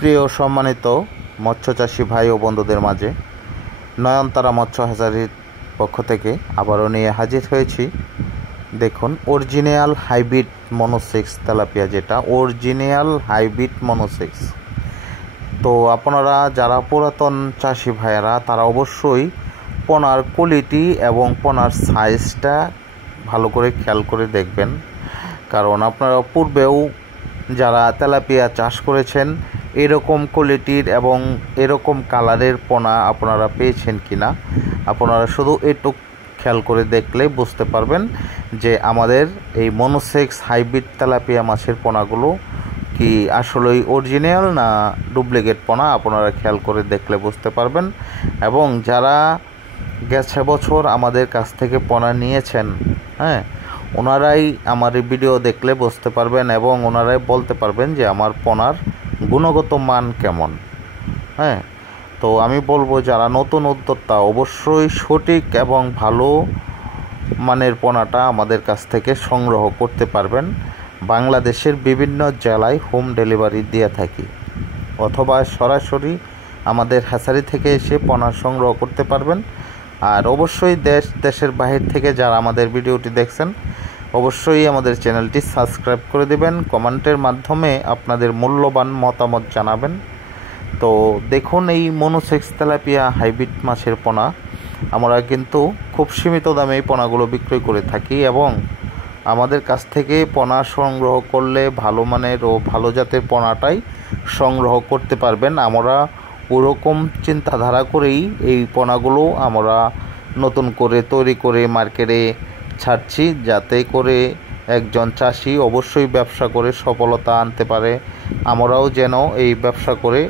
প্রিয় সম্মানিত মৎস্যচাষী ভাই ও বন্ধুদের মাঝে নয়নতারা মৎস্য হ্যাচারির পক্ষ থেকে আবারও নিয়ে হাজির হয়েছি। দেখুন, অরিজিনাল হাইব্রিড মনোসেক্স তেলাপিয়া, যেটা অরিজিনাল হাইব্রিড মনোসেক্স। তো আপনারা যারা পুরাতন চাষি ভাইয়েরা তারা অবশ্যই পোনার কোয়ালিটি এবং পোনার সাইজটা ভালো করে খেয়াল করে দেখবেন, কারণ আপনারা পূর্বেও যারা তেলাপিয়া চাষ করেছেন এরকম কোয়ালিটির এবং এরকম কালারের পোনা আপনারা পেয়েছেন কিনা, আপনারা শুধু একটু খেয়াল করে দেখলে বুঝতে পারবেন যে আমাদের এই মনোসেক্স হাইব্রিড তেলাপিয়া মাছের পোনাগুলো কি আসলেই অরিজিনাল না ডুপ্লিকেট পোনা, আপনারা খেয়াল করে দেখলে বুঝতে পারবেন। এবং যারা গেছে বছর আমাদের কাছ থেকে পোনা নিয়েছেন, ওনারাই আমার এই ভিডিও দেখলে বুঝতে পারবেন এবং ওনারাই বলতে পারবেন যে আমার পোনার গুণগত মান কেমন। তো আমি বলবো যারা নতুন উদ্যোক্তা অবশ্যই সঠিক এবং ভালো মানের পোনাটা আমাদের কাছ থেকে সংগ্রহ করতে পারবেন। বাংলাদেশের বিভিন্ন জেলায় হোম ডেলিভারি দিয়ে থাকি, অথবা সরাসরি আমাদের হ্যাচারি থেকে এসে পোনা সংগ্রহ করতে পারবেন। আর অবশ্যই দেশের বাহির থেকে যারা আমাদের ভিডিওটি দেখছেন অবশ্যই আমাদের চ্যানেলটি সাবস্ক্রাইব করে দেবেন, কমেন্টের মাধ্যমে আপনাদের মূল্যবান মতামত জানাবেন। তো দেখুন, এই মনোসেক্স তেলাপিয়া হাইব্রিড মাছের পোনা আমরা কিন্তু খুব সীমিত দামে এই পোনাগুলো বিক্রয় করে থাকি এবং আমাদের কাছ থেকে পোনা সংগ্রহ করলে ভালো মানের ও ভালো জাতের পোনাটাই সংগ্রহ করতে পারবেন। আমরা ওরকম চিন্তাধারা করেই এই পোনাগুলো আমরা নতুন করে তৈরি করে মার্কেটে ছাড়ছি, যাতে করে একজন চাষি অবশ্যই ব্যবসা করে সফলতা আনতে পারে। আমরাও যেন এই ব্যবসা করে